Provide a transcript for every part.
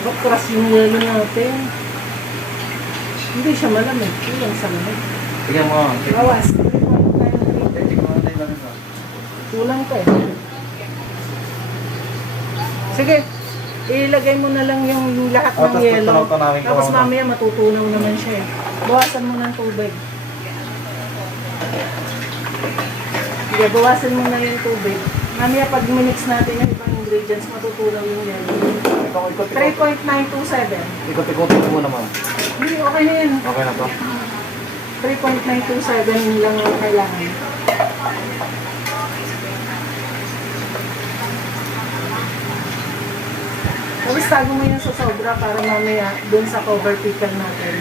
Dapat crush yung yelo natin. Hindi siya malamig. Ilang sa lamig. Tignan mo. Awas. Tignan mo natin lang ito. Kulang pa eh. Sige. Ilagay mo na lang yung lahat ng Tapos yelo. pagtunaw-tunawin ko Tapos muna. mamaya matutunaw naman siya eh. Bawasan mo ng tubig. Sige, bawasan mo na yung tubig. Mamaya pag minix natin yung ibang ingredients, matutunaw yung yelo. Ikot-ikot. 3.927. Ikot-ikot mo naman. Hindi, okay na yan. Okay na to. 3.927 lang ang kailangan. Tapos tago mo yun sa sobra para mamaya dun sa cover pickle natin.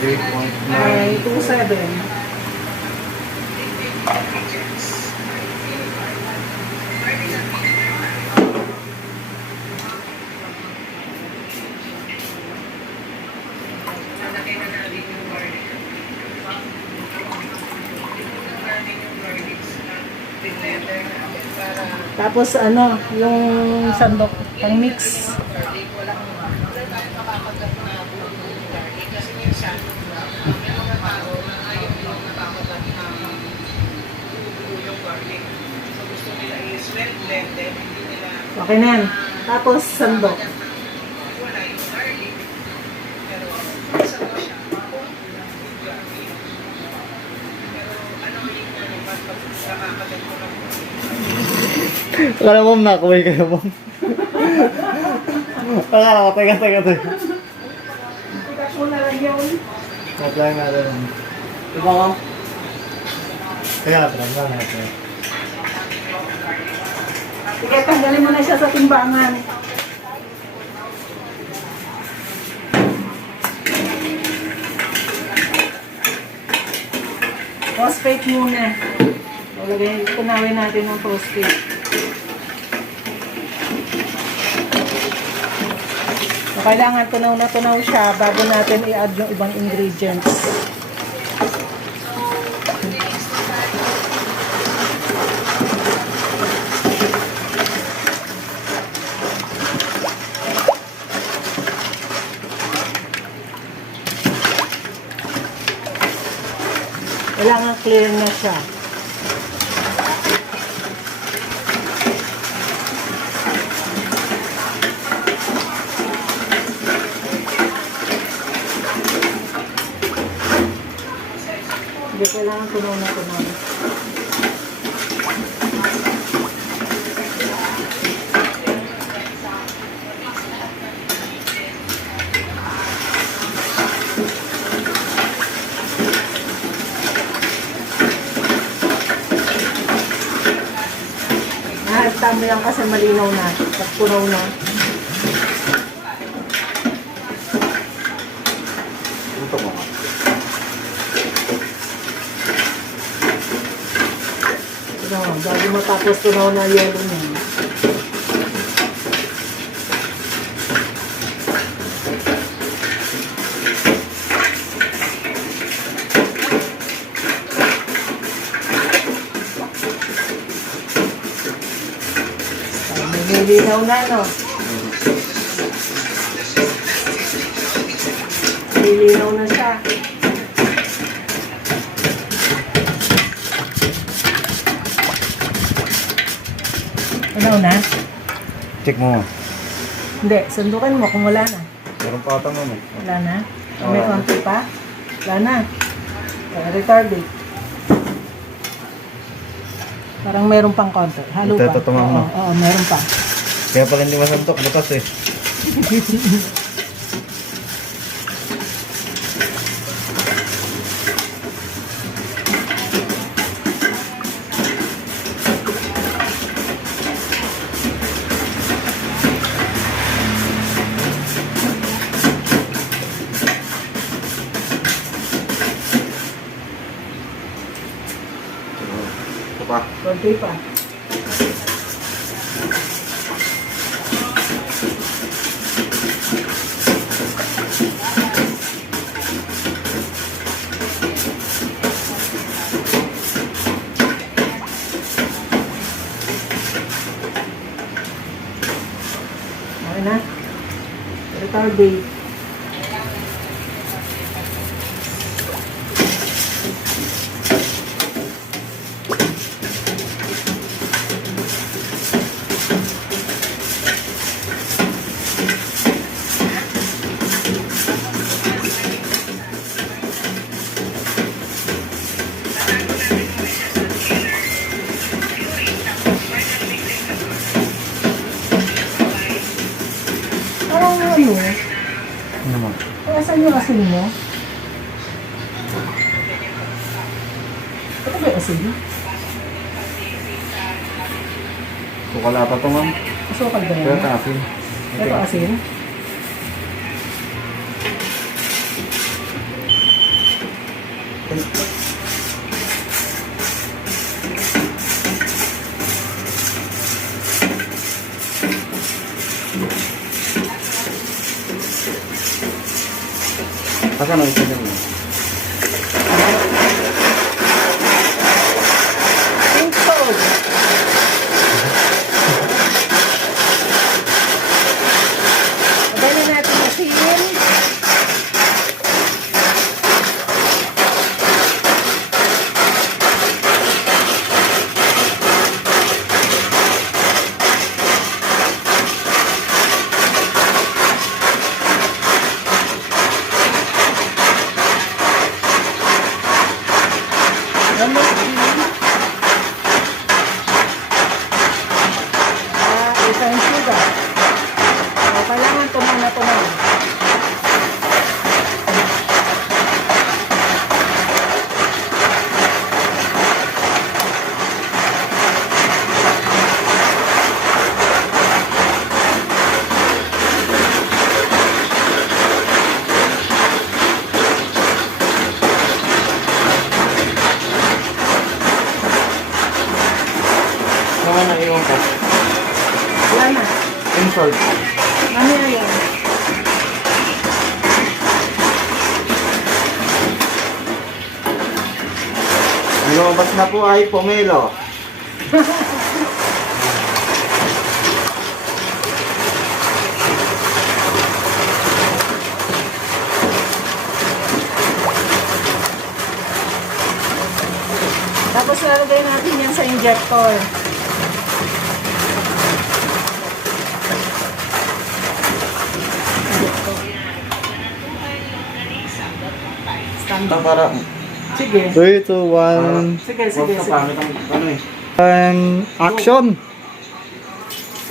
927. Tapos ano, yung sandok, pang mix. Okay na yan. Tapos sandok. Akala mo nakuhay ka naman. Akala ko, teka. Ikas mo na lang yun. Apply natin. Diba ko? Kaya, tram na natin. Sige, tanggalin mo na siya sa timbangan. Phosphate muna. Lagay, tunawin natin ng phosphate. So, kailangan tunaw na tunaw siya bago natin i-add yung ibang ingredients. Kailangan clear na siya. Hindi, kailangan tunaw na tunaw. Tama yan kasi malinaw na. Pag punaw na. Ito mo. Bago matapos tunaw na yelo niya. Nilinaw na, no? Nilinaw na siya. Ano na? Check mo. Hindi, sundukan mo kung wala na. Meron pa ata naman. Wala na? May konti pa? Wala na. Retarded. Parang meron pang konti. Halo pa. Ito, tumama. Oo, meron pa. Kaya pala hindi masantok. Butas eh. Ito pa. Konti pa. Okay na? Starbate. Parang ano? Ano naman? Saan yung asin mo? Ito ba yung asin? Sukala pa to, ma'am. Asukal ba Pero yan? tapin. Ito asin? Saan ang isa mo? Pink salt. Madali natin asin. Ito yung sugar. Kailangan tumaw. Naman na iwan ko. Wala na. Insult. Mamaya yan. Ang lumabas na po ay pomelo. Tapos lalagay natin yan sa injector. Ito para... Sige. 3, 2, 1, Sige. Huwag ka pangit ang ano eh. and action!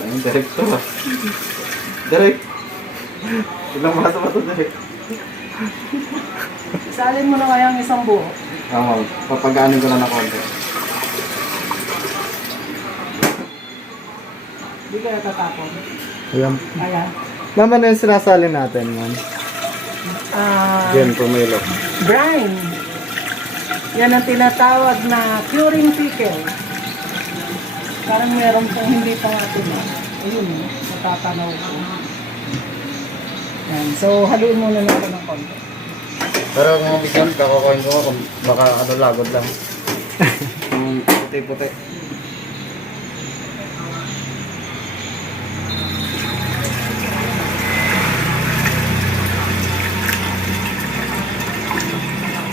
Ayun, direct to ah. Direct. Ilang baso ba ito direct? Salin mo na kaya ang isang buo. Tama, papagaanin ko lang na konti. Hindi kaya tatapon. Ayan. Kaya. Naman yung sinasali natin, man. Yan, pomelo. Brine. Yan ang tinatawag na curing pickle. Parang meron pong hindi pa natin. Ayun, matatanaw ko. Yan. So, haluin muna natin ng konti. Pero kung mabigyan, kakukuhin ko kung baka ano lagod lang. Puti-puti.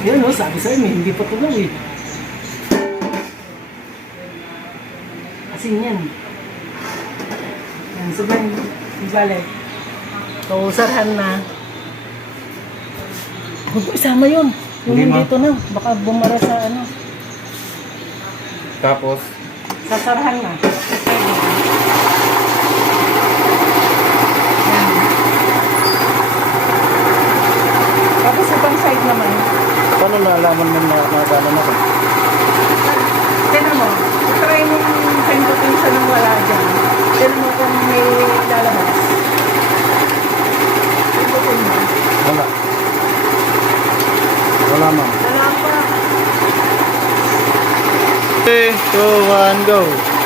Yan o, sabi sa'yo, may hindi pa tuloy eh. Asin yan. Yan, sabihin, ibalik. So, sarhan na. Huwag mo isama yun. Yung Hindi, dito na. Baka bumara sa ano. Tapos, Sasarhan na. Yan. Tapos ibang side naman. paano nalaman mo na gano'n ako? Tignan mo. Try mong pindutin siya nang wala dyan. Tignan mo kung may lalabas. Pindutin mo. Wala. Wala ma'am. Wala pa. 3, 2, 1, go!